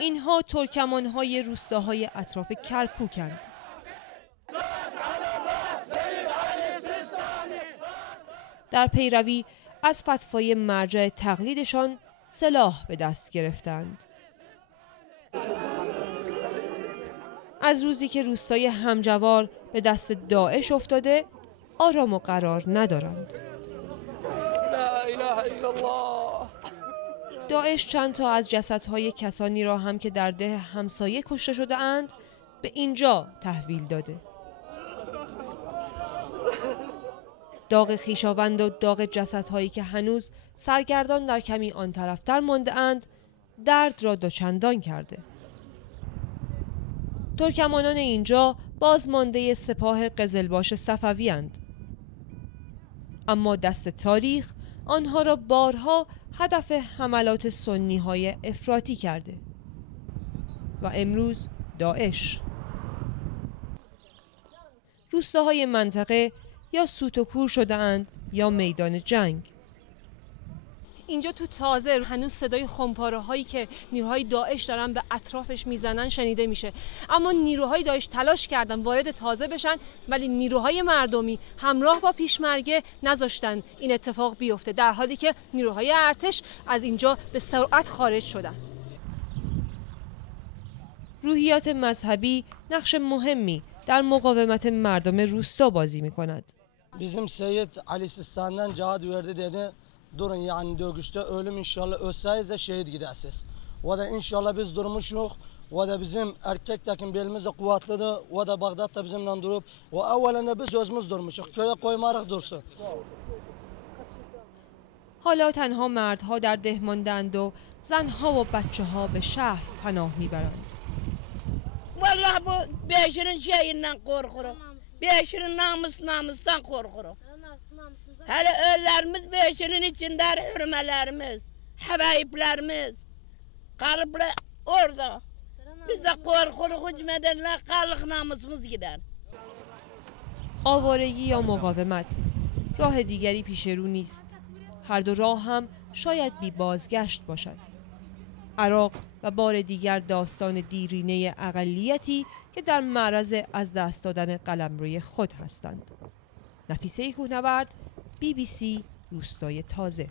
اینها ترکمان‌های روستاهای اطراف کرکوکند. در پیروی از فتوای مرجع تقلیدشان سلاح به دست گرفتند. از روزی که روستای همجوار به دست داعش افتاده آرام و قرار ندارند. لا اله الا الله. داعش چند تا از جسدهای کسانی را هم که در ده همسایه کشته شده اند به اینجا تحویل داده. داغ خویشاوند و داغ جسدهایی که هنوز سرگردان در کمی آن طرفتر مانده اند درد را دوچندان کرده. ترکمانان اینجا بازمانده سپاه قزلباش صفوی اند. اما دست تاریخ آنها را بارها هدف حملات سنی‌های افراطی کرده و امروز داعش. روستاهای منطقه یا سوت و کور شده اند یا میدان جنگ. اینجا تو تازه هنوز صدای خمپاره هایی که نیروهای داعش دارن به اطرافش میزنن شنیده میشه، اما نیروهای داعش تلاش کردن وارد تازه بشن ولی نیروهای مردمی همراه با پیشمرگه نذاشتن این اتفاق بیفته، در حالی که نیروهای ارتش از اینجا به سرعت خارج شدن. روحیات مذهبی نقش مهمی در مقاومت مردم روستا بازی میکند. Bizim Seyyid Ali Sistan'dan cevap verdi dedi. Durun yani dövüşte ölüm inşallah ölseniz de şehit gidersiniz. O da inşallah biz durmuşuz. O da bizim erkek takım belimiz de kuvvetlidir. O da Bağdat'ta bizimle durup. O evvelen de biz özümüz durmuşuz. Köye koymarak dursun. حالا تنها مردها در ده ماندند و زنها و بچه‌ها به شهر پناه میبرند. والله bu beşinin şeyinden korkuyoruz. Beşinin namustan korkuyoruz. Hele öllerimiz beşinin içinde hürmelerimiz, habayiplerimiz kalıplar orada. Biz de korkuyoruz hücmedenler kalık namusumuz gider. آوارگی یا مقاومت راه دیگری پیش رو نیست. هر دو راه هم شاید بی بازگشت باشد. عراق و بار دیگر داستان دیرینه اقلیتی که در معرض از دست دادن قلمروی خود هستند. نفیسه کوهنورد، BBC روستای تازه.